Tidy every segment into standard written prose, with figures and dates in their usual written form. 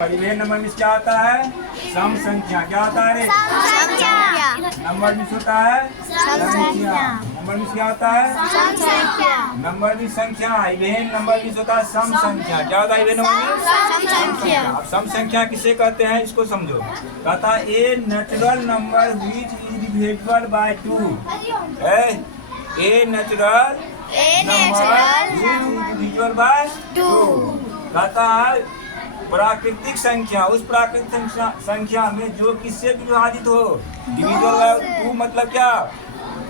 पहले नंबर में क्या आता है? सम संख्या। क्या आता है रे? नंबर में होता है संख्या। नंबर में क्या होता है? नंबर में संख्या। इवेन नंबर में होता है सम संख्या। क्या होता है इवेन नंबर में? संख्या। अब सम संख्या किसे कहते हैं इसको समझो। कहता है a natural number which is divisible by 2। A natural number which is divisible by 2। कहता है प्राकृतिक संख्या, उस प्राकृतिक संख्या में जो किससे विभाजित हो। डिविजिबल बाय 2 मतलब क्या?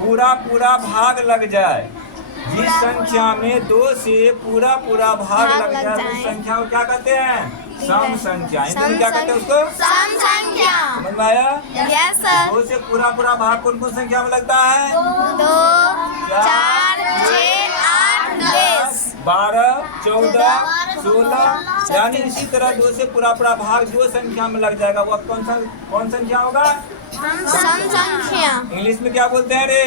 पूरा पूरा भाग लग जाए। जिस संख्या में 2 से पूरा पूरा भाग लग जाए उस संख्या को क्या कहते हैं? सम संख्या। हिंदी में क्या कहते हैं उसको? सम संख्या। समझ में आया? Yes sir. 2 से पूरा पूरा भाग कौन कौन संख्या में लगता है? 2, 4, 6, 8, 10, 12, 14, 16। यानी इसी तरह 2 से पूरा पूरा भाग जो संख्या में लग जाएगा वह कौन संख्या होगा? सम संख्या। इंग्लिश में क्या बोलते हैं रे?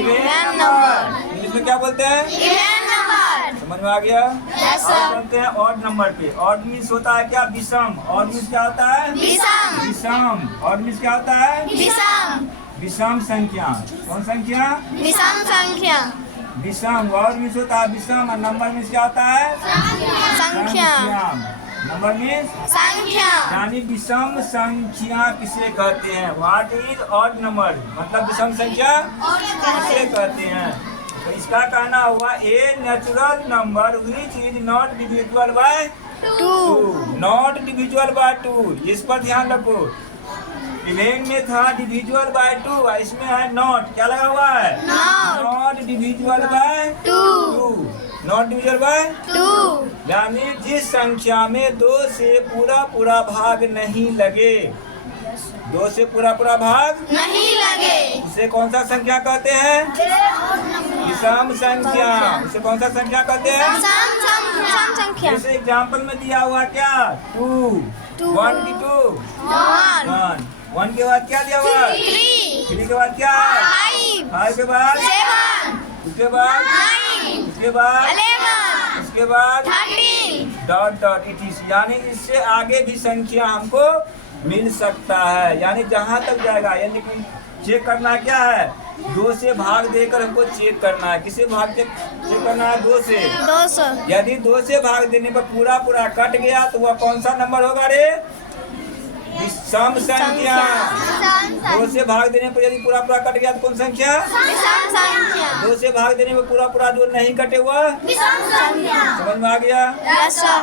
Even number. इंग्लिश में क्या बोलते हैं? Even number. समझ में आ गया? Yes sir. चलते हैं ऑड नंबर पे। ऑड मीन्स होता है क्या? विषम। ऑड मीन्स क्या होता है? विषम। विषम। ऑड मीन्स क्या होता है? विषम। विषम संख्या। कौन संख्या? विषम संख्या। विषम। ऑड मीन्स होता है विषम और नंबर मीन्स क्या होता है? संख्या। नंबर मीन्स संख्या। यानी विषम संख्या किसे कहते हैं? What is odd number? मतलब विषम संख्या किसे कहते हैं? तो इसका कहना हुआ a natural number which is not divisible by 2। Not divisible by 2, इस पर ध्यान रखो। इवेन में था डिविजिबल बाय 2, इसमें है नॉट। क्या लगा हुआ है? Not divisible by 2। Not divisible by 2। यानी जिस संख्या में 2 से पूरा पूरा भाग नहीं लगे, 2 से पूरा पूरा भाग नहीं लगे, इसे कौन सा संख्या कहते हैं? विषम संख्या। इसे कौन सा संख्या कहते हैं? सम संख्या। जैसे एग्जाम्पल में दिया हुआ क्या? 2, 1 की 2, 1 के बाद क्या दिया हुआ? 3 के बाद क्या है? 5 के बाद 7, उसके बाद 9, उसके बाद 11, उसके बाद 13। Dot dot it. यानी इससे आगे भी संख्या हमको मिल सकता है। यानी जहाँ तक जाएगा। यानी कि चेक करना क्या है? 2 से भाग देकर हमको चेक करना है। किसे भाग चेक करना है? 2 से। 200। यदि 2 से भाग देने पर पूरा पूरा कट गया तो वह कौन सा नंबर होगा रे? विषम संख्या। 2 से भाग देने पर यदि पूरा पूरा कट गया तो कौन संख्या? विषम संख्या। 2 से भाग देने में पूरा पूरा जो नहीं कटे हुआ विषम संख्या। समझ में आ गया? Yes sir.